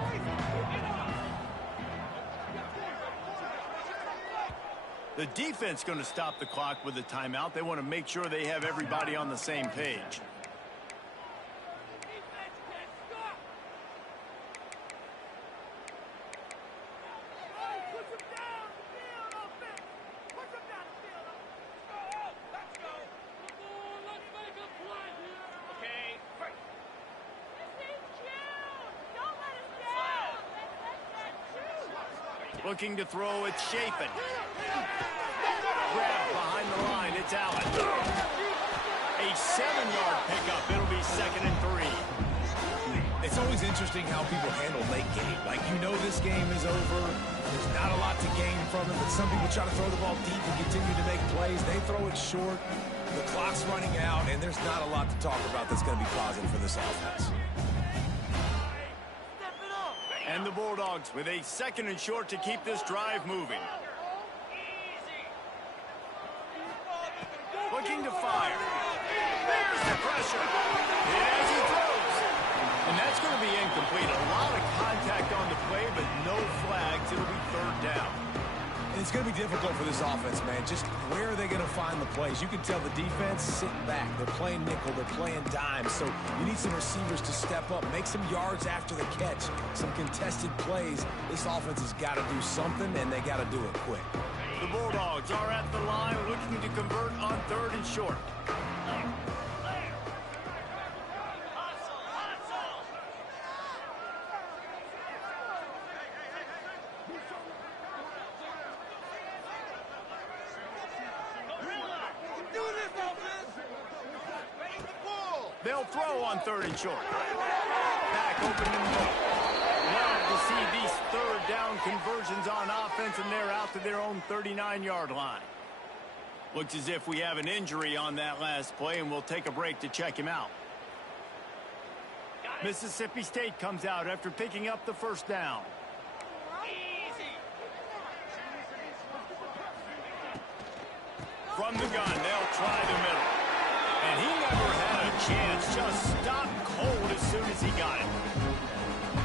The defense going to stop the clock with a timeout. They want to make sure they have everybody on the same page. Looking to throw, it's Chapin. Grab behind the line, it's Allen. A 7-yard pickup, it'll be 2nd and 3. It's always interesting how people handle late game. Like, you know this game is over. There's not a lot to gain from it, but some people try to throw the ball deep and continue to make plays. They throw it short. The clock's running out, and there's not a lot to talk about that's going to be positive for this offense. And the Bulldogs with a 2nd and short to keep this drive moving. Looking to fire. There's the pressure. And as he throws. And that's going to be incomplete. A lot of contact on the play, but no flags. It'll be 3rd down. And it's going to be difficult for this offense, man. Just where are they going to find the plays? You can tell the defense sitting back. They're playing nickel. They're playing dime. So you need some receivers to step up, make some yards after the catch, some contested plays. This offense has got to do something, and they got to do it quick. The Bulldogs are at the line looking to convert on 3rd and short. They'll throw on 3rd and short. Back open in the middle. Love to see these 3rd down conversions on offense, and they're out to their own 39-yard line. Looks as if we have an injury on that last play, and we'll take a break to check him out. Mississippi State comes out after picking up the 1st down. From the gun, they'll try the middle. And he never had a chance, just stopped cold as soon as he got it.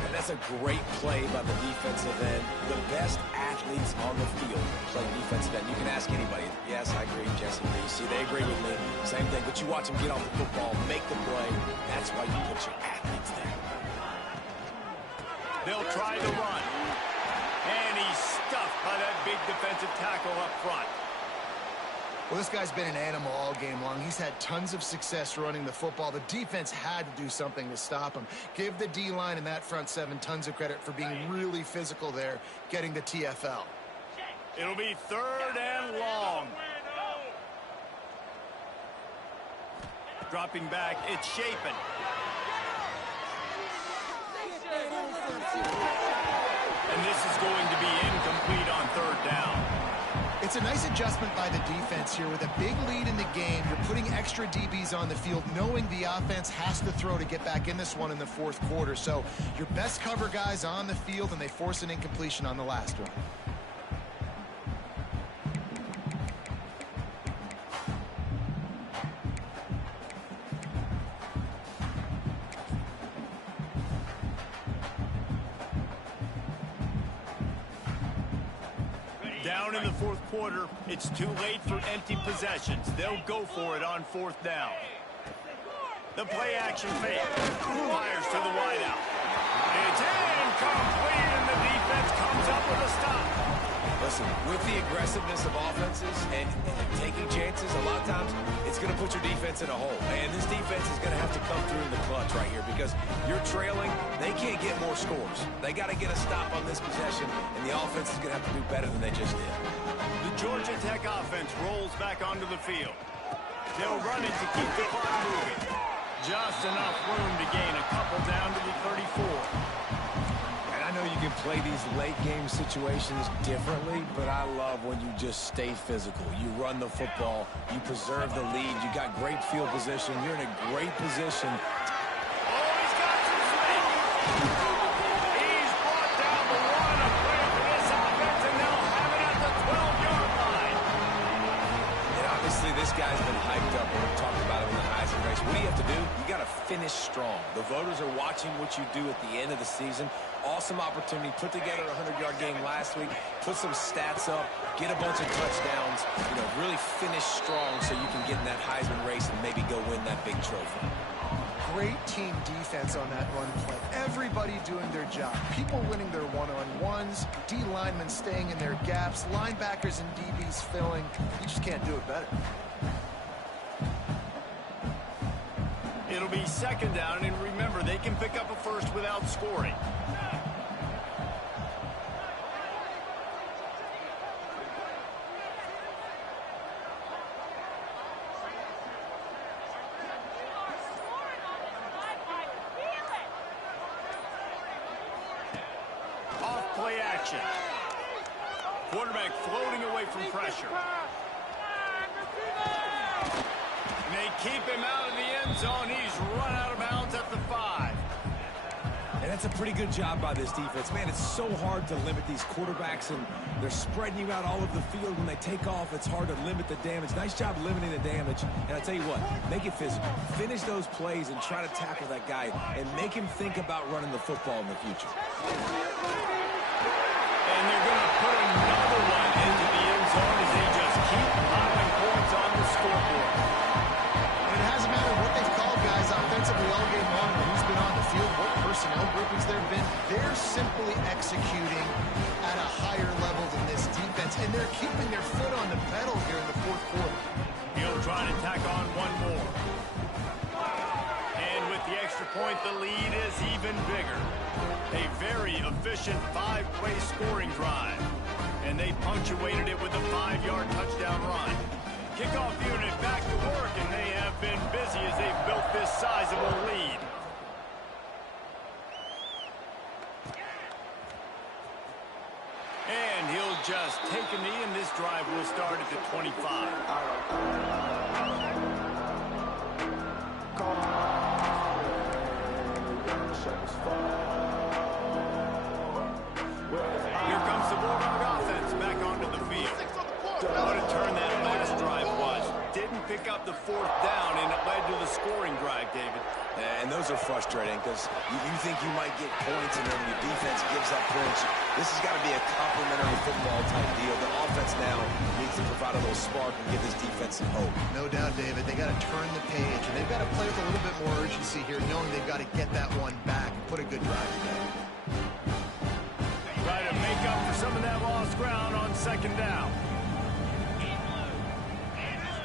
And that's a great play by the defensive end. The best athletes on the field play defensive end. You can ask anybody. Yes, I agree, Jesse. You see, they agree with me. Same thing, but you watch them get off the football, make the play. That's why you put your athletes there. They'll try the run. And he's stuffed by that big defensive tackle up front. Well, this guy's been an animal all game long. He's had tons of success running the football. The defense had to do something to stop him. Give the D-line and that front 7 tons of credit for being really physical there, getting the TFL. It'll be 3rd and long. Dropping back, it's Chapin. And this is going to be incomplete on 3rd down. It's a nice adjustment by the defense here. With a big lead in the game, you're putting extra DBs on the field, knowing the offense has to throw to get back in this one in the 4th quarter. So your best cover guys on the field, and they force an incompletion on the last one. Down in the fourth quarter, it's too late for empty possessions. They'll go for it on fourth down. The play-action fake. Fires to the wideout. It's incomplete, and the defense comes up with a stop. Listen, with the aggressiveness of offenses and taking chances, a lot of times it's going to put your defense in a hole. And this defense is going to have to come through in the clutch right here because you're trailing. They can't get more scores. They got to get a stop on this possession, and the offense is going to have to do better than they just did. The Georgia Tech offense rolls back onto the field. They'll run it to keep the clock moving. Just enough room to gain a couple down to the 34. And I know you can play these late-game situations differently, but I love when you just stay physical. You run the football. You preserve the lead. You got great field position. You're in a great position. Oh, he's got some speed. He's brought down the one. A play for this offense, and they'll have it at the 12-yard line. And obviously, this guy's been hyped up when we talked about it in the Heisman race. What do you have to do? You got to finish strong. The voters are watching what you do at the end of the season. Awesome opportunity. Put together a 100-yard game last week. Put some stats up. Get a bunch of touchdowns. You know, really finish strong so you can get in that Heisman race and maybe go win that big trophy. Great team defense on that run play. Everybody doing their job. People winning their one-on-ones. D linemen staying in their gaps. Linebackers and DBs filling. You just can't do it better. It'll be second down, and remember, they can pick up a first without scoring. Off play action. Quarterback floating away from pressure. And they keep him out of the end zone. He's run out of bounds at the 5. And that's a pretty good job by this defense. Man, it's so hard to limit these quarterbacks, and they're spreading you out all over the field. When they take off, it's hard to limit the damage. Nice job limiting the damage. And I tell you what, make it physical. Finish those plays and try to tackle that guy and make him think about running the football in the future. And they're going to put another one into the end zone as they just keep piling points on the scoreboard. It hasn't mattered what they've called, guys, offensively all game long, or who's been on the field, what personnel groupings there have been. They're simply executing at a higher level than this defense, and they're keeping their foot on the pedal here in the fourth quarter. He'll try to tack on one more. And with the extra point, the lead is even bigger. A very efficient 5-play scoring drive. And they punctuated it with a 5-yard touchdown run. Kickoff unit back to work, and they have been busy as they've built this sizable lead. And he'll just take a knee, and this drive will start at the 25. Here comes the Bulldog offense back onto the field. What a turn that last drive was. Didn't pick up the fourth down, and it led to the scoring drive, David. And those are frustrating because you think you might get points, and then your defense gives up points. This has got to be a complementary football type deal. The offense now needs to provide a little spark and give this defense some hope. No doubt, David. They got to turn the page, and they've got to play with a little bit more urgency here, knowing they've got to get that one back and put a good drive together. Try to make up for some of that lost ground on second down.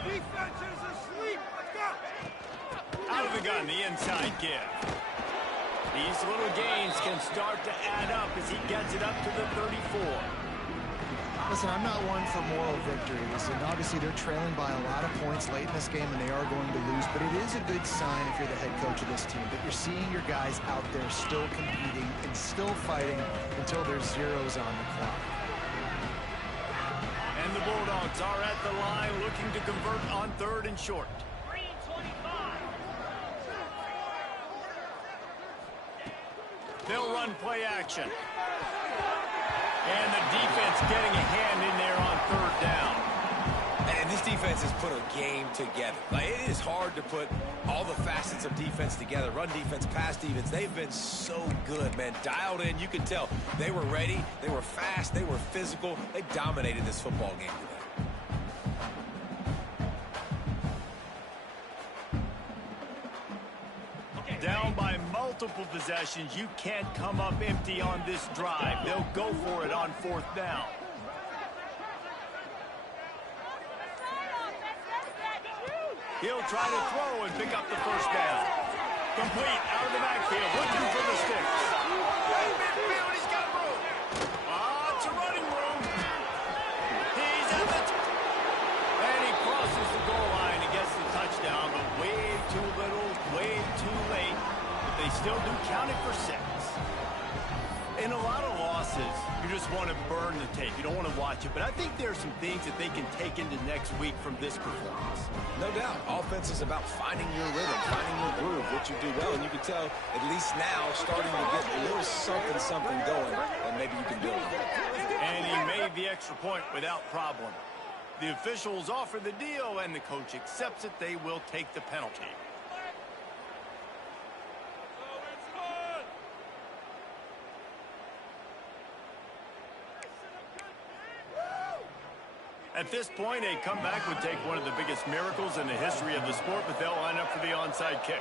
Defense is asleep. Let's go. Out of the gun, the inside give. These little gains can start to add up as he gets it up to the 34. Listen, I'm not one for moral victories, and obviously they're trailing by a lot of points late in this game, and they are going to lose, but it is a good sign if you're the head coach of this team that you're seeing your guys out there still competing and still fighting until there's zeros on the clock. And the Bulldogs are at the line looking to convert on 3rd and short. 3 and 25. They'll run play action. And the defense getting a hand in there on 3rd down. And And this defense has put a game together. Like, it is hard to put all the facets of defense together. Run defense, pass defense. They've been so good, man. Dialed in. You can tell they were ready. They were fast. They were physical. They dominated this football game today. Down by multiple possessions, you can't come up empty on this drive. They'll go for it on 4th down. He'll try to throw and pick up the 1st down. Complete out of the backfield, looking for the sticks. Midfield, he's got room. It's a running room. He's at the and he crosses the goal line and gets the touchdown, but way too little, way too late. But they still do count it for 6. In a lot of losses, you just want to burn the tape. You don't want to watch it. But I think there are some things that they can take into next week from this performance. No doubt. Offense is about finding your rhythm, finding your groove, what you do well. And you can tell, at least now, starting to get a little something going that maybe you can build on. And he made the extra point without problem. The officials offer the deal, and the coach accepts it. They will take the penalty. At this point, a comeback would take one of the biggest miracles in the history of the sport, but they'll line up for the onside kick.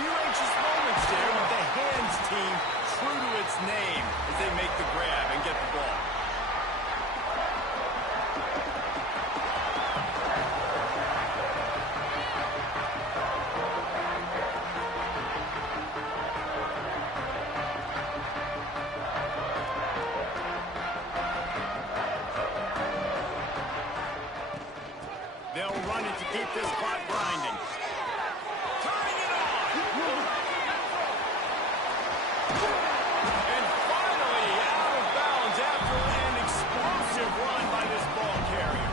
Few anxious moments there with the hands team true to its name as they make the grab and get the ball. They'll run it to keep this clock grinding. Turning it on. And finally out of bounds after an explosive run by this ball carrier.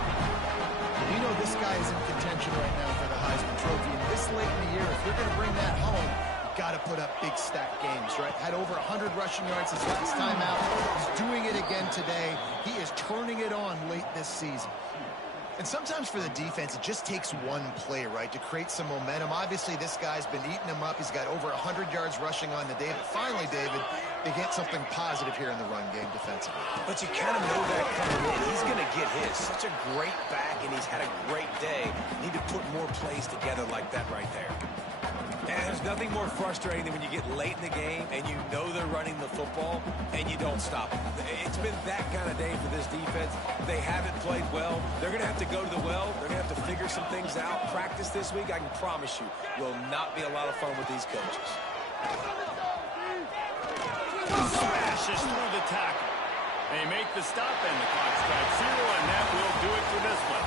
You know this guy is in contention right now for the Heisman Trophy. And this late in the year, if you're going to bring that home, you've got to put up big stack games, right? Had over 100 rushing yards his last time out. He's doing it again today. He is turning it on late this season. And sometimes for the defense, it just takes one play, right, to create some momentum. Obviously, this guy's been eating him up. He's got over 100 yards rushing on the day. But finally, David, they get something positive here in the run game defensively. But you kind of know that coming in. He's going to get his. Such a great back, and he's had a great day. Need to put more plays together like that right there. And there's nothing more frustrating than when you get late in the game and you know they're running the football and you don't stop them. It's been that kind of day for this defense. They haven't played well. They're going to have to go to the well. They're going to have to figure some things out. Practice this week, I can promise you, will not be a lot of fun with these coaches. Smashes through the tackle. They make the stop and the clock strikes 0, and that will do it for this one.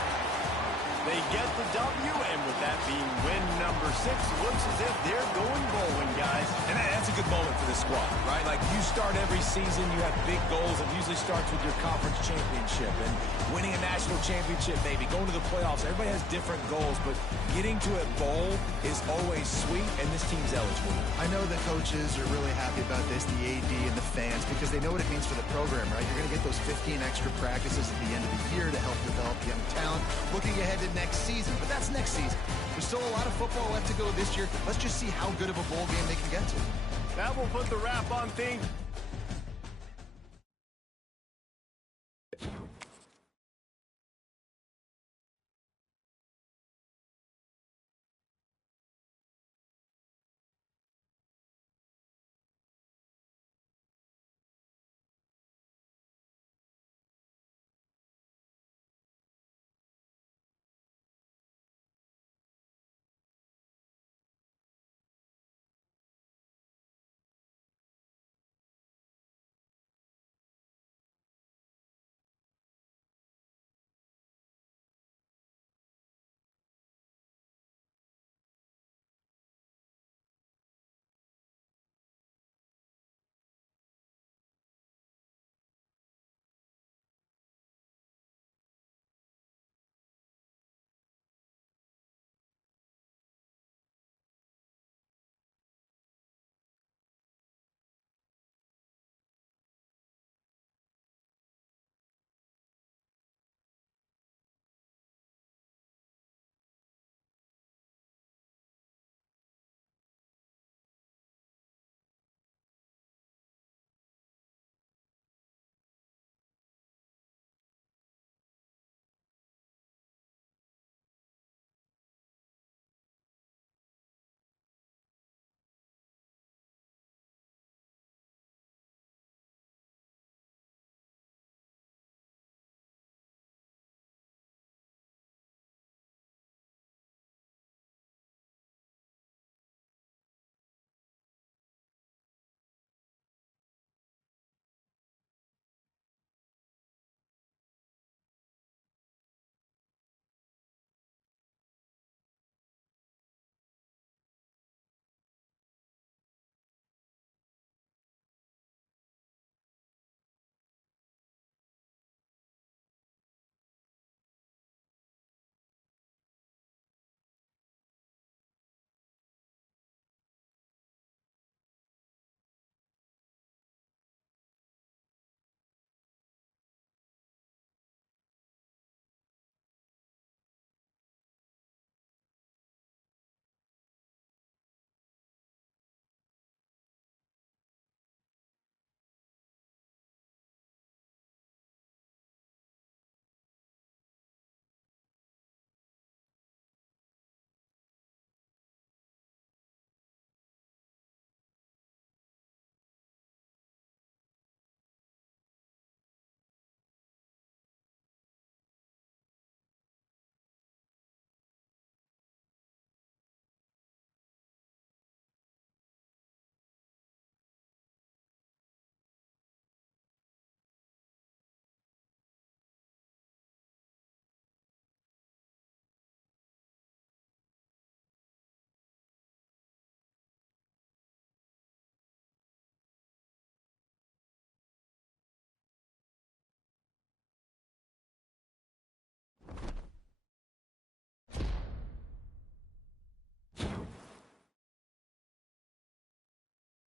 They get the W, and with that being win number 6, looks as if they're going bowling, guys. And that's a good moment for this squad, right? Like, you start every season, you have big goals. It usually starts with your conference championship and winning a national championship, maybe going to the playoffs. Everybody has different goals, but getting to a bowl is always sweet, and this team's eligible. I know the coaches are really happy about this, the AD and the fans, because they know what it means for the program, right? You're going to get those 15 extra practices at the end of the year to help develop young talent. Looking ahead to next season, but that's next season. There's still a lot of football left to go this year. Let's just see how good of a bowl game they can get to. That will put the wrap on things.